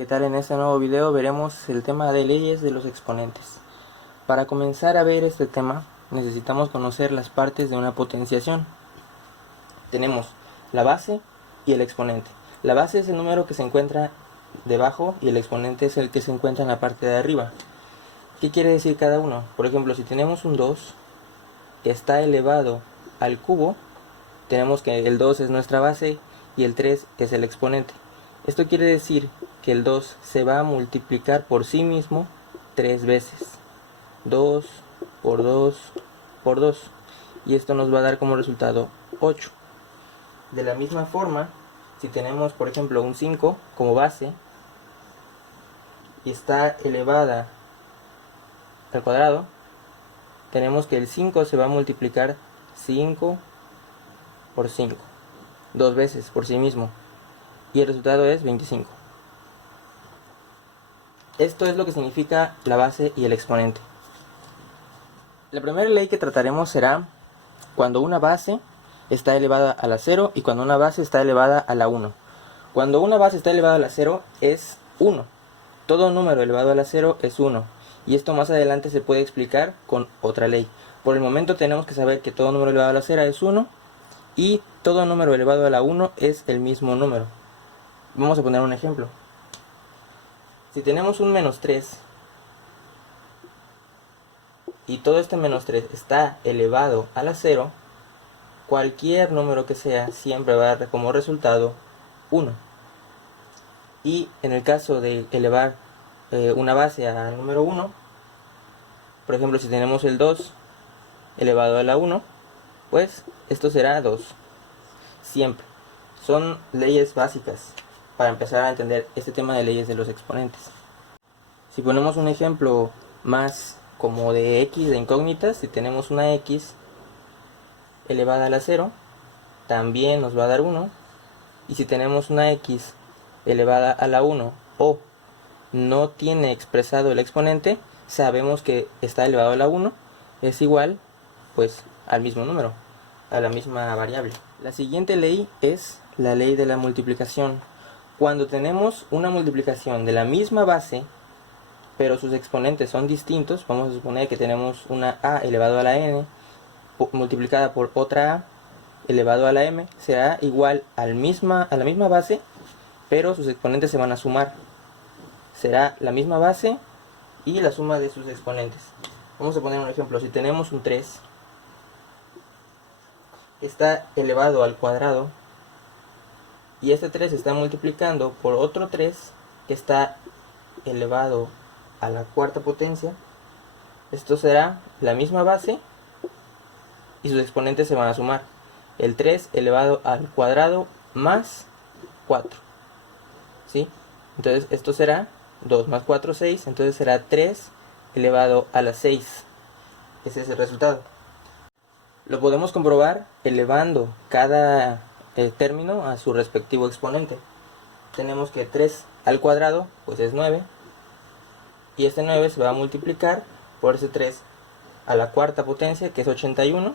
¿Qué tal? En este nuevo video veremos el tema de leyes de los exponentes. Para comenzar a ver este tema necesitamos conocer las partes de una potenciación. Tenemos la base y el exponente. La base es el número que se encuentra debajo y el exponente es el que se encuentra en la parte de arriba. ¿Qué quiere decir cada uno? Por ejemplo, si tenemos un 2 que está elevado al cubo, tenemos que el 2 es nuestra base y el 3 es el exponente. Esto quiere decir que el 2 se va a multiplicar por sí mismo 3 veces. 2 por 2 por 2. Y esto nos va a dar como resultado 8. De la misma forma, si tenemos por ejemplo un 5 como base y está elevada al cuadrado, tenemos que el 5 se va a multiplicar 5 por 5. 2 veces por sí mismo. Y el resultado es 25. Esto es lo que significa la base y el exponente. La primera ley que trataremos será cuando una base está elevada a la 0 y cuando una base está elevada a la 1. Cuando una base está elevada a la 0 es 1. Todo número elevado a la 0 es 1. Y esto más adelante se puede explicar con otra ley. Por el momento tenemos que saber que todo número elevado a la 0 es 1 y todo número elevado a la 1 es el mismo número. Vamos a poner un ejemplo. Si tenemos un menos 3 y todo este menos 3 está elevado a la 0, cualquier número que sea siempre va a dar como resultado 1. Y en el caso de elevar una base al número 1, por ejemplo si tenemos el 2 elevado a la 1, pues esto será 2. Siempre. Son leyes básicas para empezar a entender este tema de leyes de los exponentes. Si ponemos un ejemplo más como de x de incógnitas, si tenemos una x elevada a la 0, también nos va a dar 1. Y si tenemos una x elevada a la 1 o no tiene expresado el exponente, sabemos que está elevado a la 1 es igual pues al mismo número, a la misma variable. La siguiente ley es la ley de la multiplicación. Cuando tenemos una multiplicación de la misma base, pero sus exponentes son distintos, vamos a suponer que tenemos una a elevado a la n multiplicada por otra a elevado a la m, será igual a la misma base, pero sus exponentes se van a sumar. Será la misma base y la suma de sus exponentes. Vamos a poner un ejemplo. Si tenemos un 3 está elevado al cuadrado y este 3 está multiplicando por otro 3 que está elevado a la cuarta potencia, esto será la misma base y sus exponentes se van a sumar. El 3 elevado al cuadrado más 4, ¿sí? Entonces esto será 2 más 4, 6, entonces será 3 elevado a la 6. Ese es el resultado. Lo podemos comprobar elevando cada término a su respectivo exponente. Tenemos que 3 al cuadrado pues es 9, y este 9 se va a multiplicar por ese 3 a la cuarta potencia, que es 81,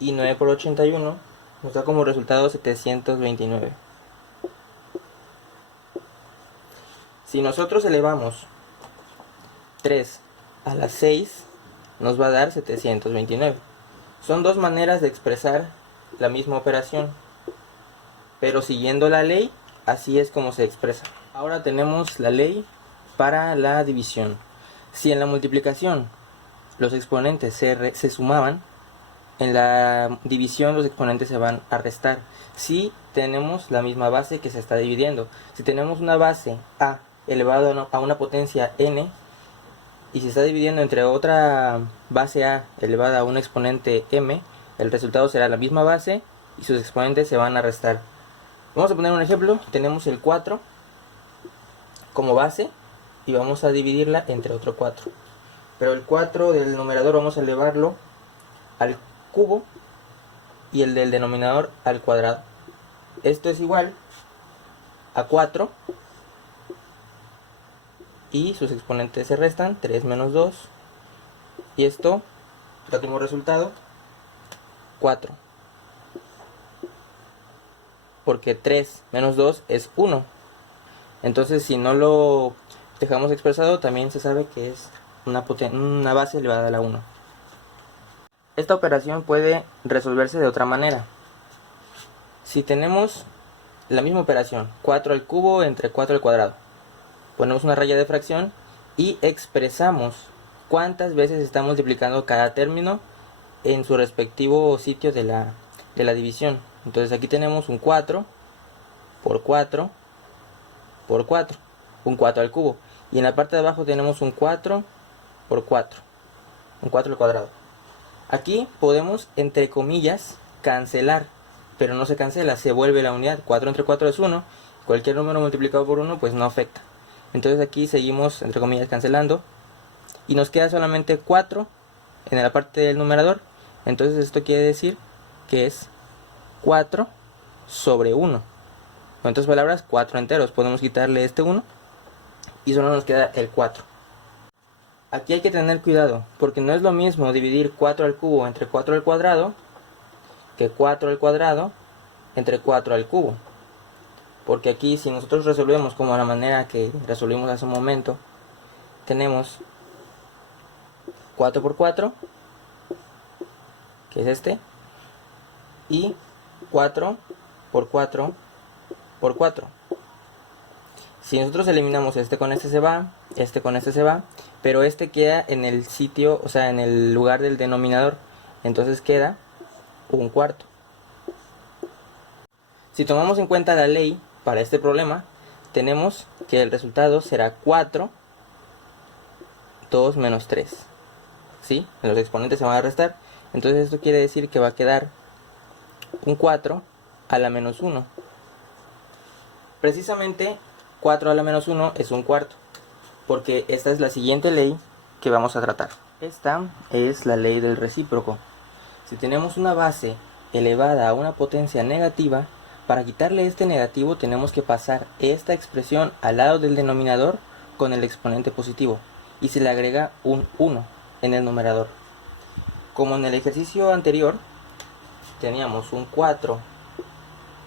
y 9 por 81 nos da como resultado 729. Si nosotros elevamos 3 a la 6, nos va a dar 729. Son dos maneras de expresar la misma operación, pero siguiendo la ley, así es como se expresa. Ahora tenemos la ley para la división. Si en la multiplicación los exponentes se sumaban, en la división los exponentes se van a restar. Si tenemos la misma base que se está dividiendo. Si tenemos una base a elevado a una potencia n y se está dividiendo entre otra base a elevada a un exponente m, el resultado será la misma base y sus exponentes se van a restar. Vamos a poner un ejemplo. Tenemos el 4 como base y vamos a dividirla entre otro 4. Pero el 4 del numerador vamos a elevarlo al cubo y el del denominador al cuadrado. Esto es igual a 4 y sus exponentes se restan, 3 menos 2, y esto da como resultado 4, porque 3 menos 2 es 1. Entonces si no lo dejamos expresado, también se sabe que es una base elevada a la 1. Esta operación puede resolverse de otra manera. Si tenemos la misma operación, 4 al cubo entre 4 al cuadrado, ponemos una raya de fracción y expresamos cuántas veces está multiplicando cada término en su respectivo sitio de la división. Entonces aquí tenemos un 4 por 4 por 4, un 4 al cubo. Y en la parte de abajo tenemos un 4 por 4, un 4 al cuadrado. Aquí podemos, entre comillas, cancelar, pero no se cancela, se vuelve la unidad. 4 entre 4 es 1, cualquier número multiplicado por 1 pues no afecta. Entonces aquí seguimos, entre comillas, cancelando, y nos queda solamente 4 en la parte del numerador. Entonces esto quiere decir que es 4 sobre 1. En otras palabras, 4 enteros. Podemos quitarle este 1 y solo nos queda el 4. Aquí hay que tener cuidado, porque no es lo mismo dividir 4 al cubo entre 4 al cuadrado que 4 al cuadrado entre 4 al cubo. Porque aquí, si nosotros resolvemos como la manera que resolvimos hace un momento, tenemos 4 por 4, que es este, y 4 por 4 por 4. Si nosotros eliminamos este con este se va, este con este se va, pero este queda en el sitio, o sea, en el lugar del denominador, entonces queda un cuarto. Si tomamos en cuenta la ley para este problema, tenemos que el resultado será 4, 2 menos 3. ¿Sí? Los exponentes se van a restar, entonces esto quiere decir que va a quedar un 4 a la menos 1. Precisamente 4 a la menos 1 es un cuarto, porque esta es la siguiente ley que vamos a tratar. Esta es la ley del recíproco. Si tenemos una base elevada a una potencia negativa, para quitarle este negativo tenemos que pasar esta expresión al lado del denominador con el exponente positivo, y se le agrega un 1 en el numerador. Como en el ejercicio anterior teníamos un 4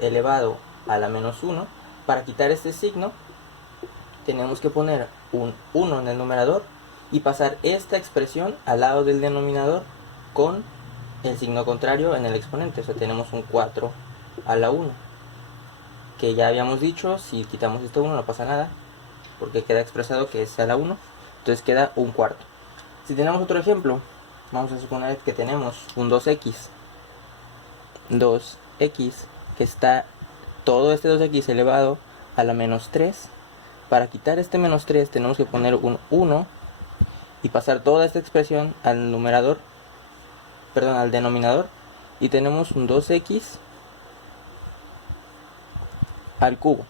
elevado a la menos 1, para quitar este signo tenemos que poner un 1 en el numerador y pasar esta expresión al lado del denominador con el signo contrario en el exponente. O sea, tenemos un 4 a la 1, que ya habíamos dicho, si quitamos este 1 no pasa nada, porque queda expresado que es a la 1, entonces queda un cuarto. Si tenemos otro ejemplo, vamos a suponer que tenemos un 2x, que está todo este 2x elevado a la menos 3. Para quitar este menos 3 tenemos que poner un 1 y pasar toda esta expresión al numerador, perdón, al denominador, y tenemos un 2x al cubo.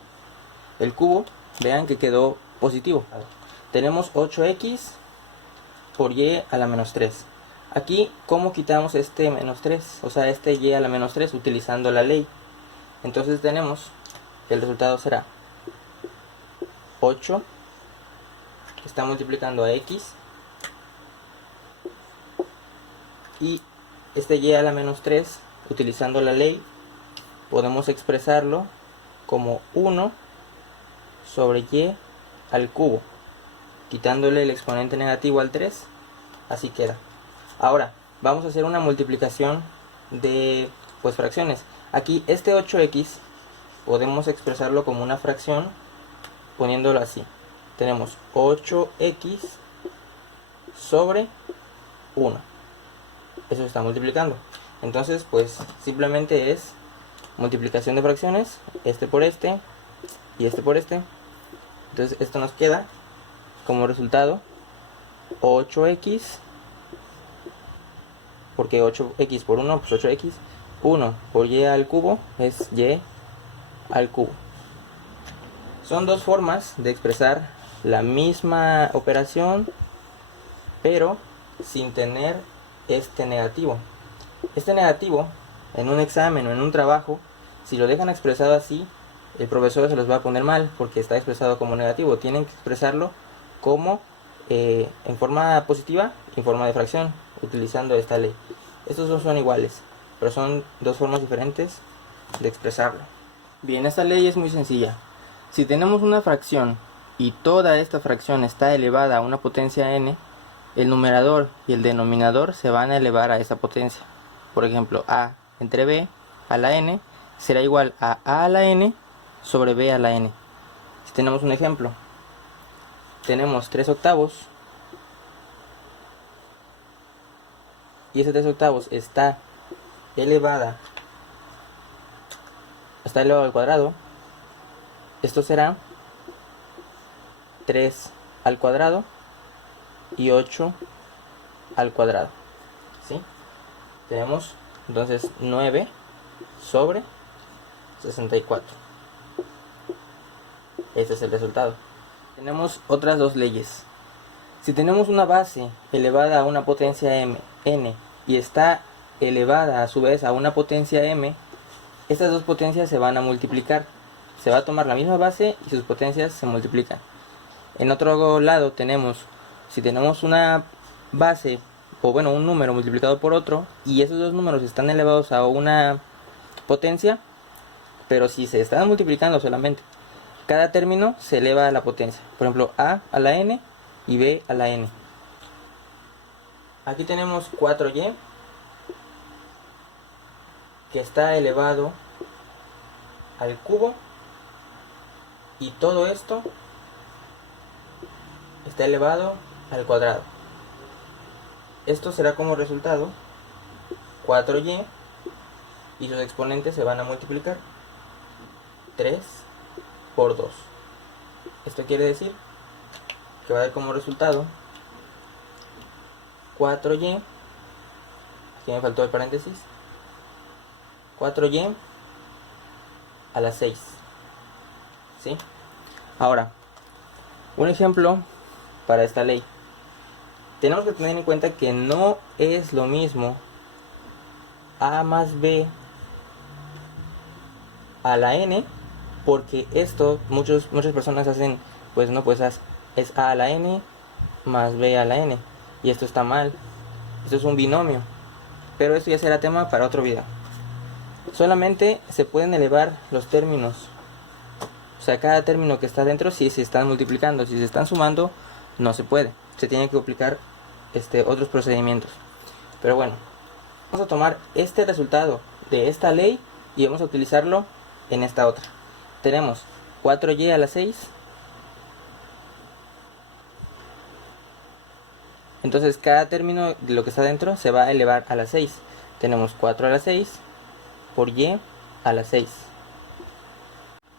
El cubo, vean que quedó positivo. Tenemos 8x por y a la menos 3. Aquí, ¿cómo quitamos este menos 3? O sea, este y a la menos 3 utilizando la ley. Entonces tenemos que el resultado será 8, que está multiplicando a x, y este y a la menos 3, utilizando la ley, podemos expresarlo como 1 sobre y al cubo, quitándole el exponente negativo al 3, así queda. Ahora, vamos a hacer una multiplicación de fracciones. Aquí este 8x podemos expresarlo como una fracción poniéndolo así. Tenemos 8x sobre 1. Eso se está multiplicando. Entonces, pues simplemente es multiplicación de fracciones, este por este y este por este. Entonces esto nos queda como resultado 8x, porque 8x por 1, pues 8x, 1 por y al cubo es y al cubo. Son dos formas de expresar la misma operación, pero sin tener este negativo. Este negativo, en un examen o en un trabajo, si lo dejan expresado así, el profesor se los va a poner mal, porque está expresado como negativo. Tienen que expresarlo como en forma positiva y en forma de fracción, utilizando esta ley. Estos dos son iguales, pero son dos formas diferentes de expresarlo. Bien, esta ley es muy sencilla. Si tenemos una fracción y toda esta fracción está elevada a una potencia n, el numerador y el denominador se van a elevar a esa potencia. Por ejemplo, a entre b a la n será igual a la n sobre b a la n. Si tenemos un ejemplo, tenemos 3 octavos y ese 3 octavos está elevado al cuadrado. Esto será 3 al cuadrado y 8 al cuadrado, ¿sí? Tenemos entonces 9 sobre 64. Este es el resultado. Tenemos otras dos leyes. Si tenemos una base elevada a una potencia n y está elevada a su vez a una potencia m, estas dos potencias se van a multiplicar. Se va a tomar la misma base y sus potencias se multiplican. En otro lado tenemos, si tenemos una base, o bueno, un número multiplicado por otro, y esos dos números están elevados a una potencia, pero si se están multiplicando solamente, cada término se eleva a la potencia. Por ejemplo, a la n y b a la n. Aquí tenemos 4y, que está elevado al cubo, y todo esto está elevado al cuadrado. Esto será como resultado 4y, y sus exponentes se van a multiplicar 3 por 2. Esto quiere decir que va a dar como resultado 4y, aquí me faltó el paréntesis, 4y a la 6, ¿sí? Ahora, un ejemplo para esta ley. Tenemos que tener en cuenta que no es lo mismo a más b a la n, porque esto muchas personas hacen, pues no, pues es a la n más b a la n, y esto está mal. Esto es un binomio, pero esto ya será tema para otro video. Solamente se pueden elevar los términos, o sea, cada término que está dentro, si se están multiplicando. Si se están sumando, no se puede, se tienen que aplicar otros procedimientos. Pero bueno, vamos a tomar este resultado de esta ley y vamos a utilizarlo en esta otra. Tenemos 4y a la 6. Entonces cada término de lo que está dentro se va a elevar a la 6. Tenemos 4 a la 6 por y a la 6.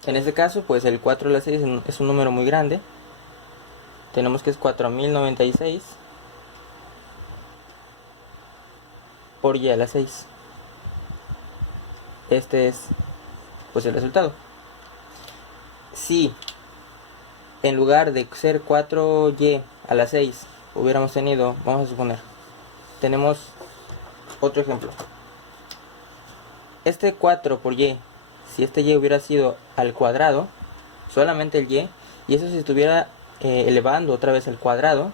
En este caso, pues el 4 a la 6 es un número muy grande. Tenemos que es 4096 por y a la 6. Este es pues el resultado. Si en lugar de ser 4y a la 6 hubiéramos tenido, vamos a suponer, tenemos otro ejemplo. Este 4 por y, si este y hubiera sido al cuadrado, solamente el y eso se estuviera elevando otra vez al cuadrado,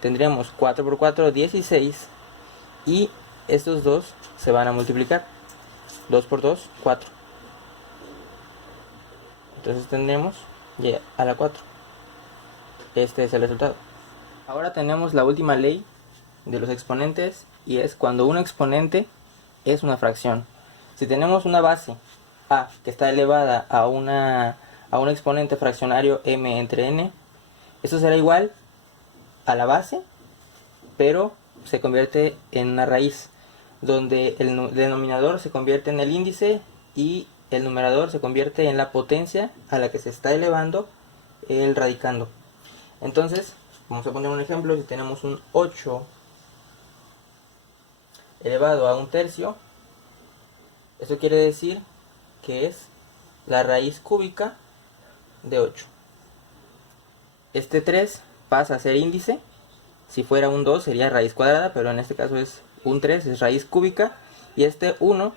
tendríamos 4 por 4, 16, y estos dos se van a multiplicar. 2 por 2, 4. Entonces tendremos y a la 4. Este es el resultado. Ahora tenemos la última ley de los exponentes, y es cuando un exponente es una fracción. Si tenemos una base a que está elevada a un exponente fraccionario m entre n, esto será igual a la base, pero se convierte en una raíz, donde el denominador se convierte en el índice y el numerador se convierte en la potencia a la que se está elevando el radicando. Entonces, vamos a poner un ejemplo. Si tenemos un 8 elevado a un tercio, eso quiere decir que es la raíz cúbica de 8. Este 3 pasa a ser índice. Si fuera un 2 sería raíz cuadrada, pero en este caso es un 3, es raíz cúbica, y este 1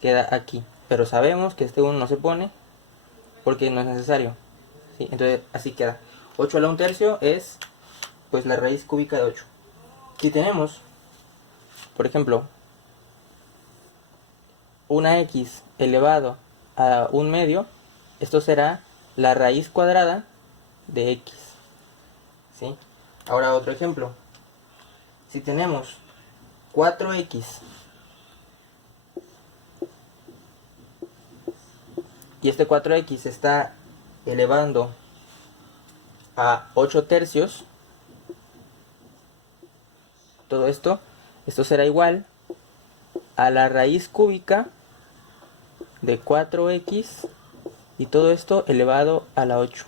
queda aquí. Pero sabemos que este 1 no se pone porque no es necesario, ¿sí? Entonces así queda. 8 a la 1 tercio es pues la raíz cúbica de 8. Si tenemos, por ejemplo, una x elevado a 1 medio, esto será la raíz cuadrada de x. ¿Sí? Ahora otro ejemplo. Si tenemos 4x y este 4x se está elevando a 8 tercios, todo esto será igual a la raíz cúbica de 4x y todo esto elevado a la 8.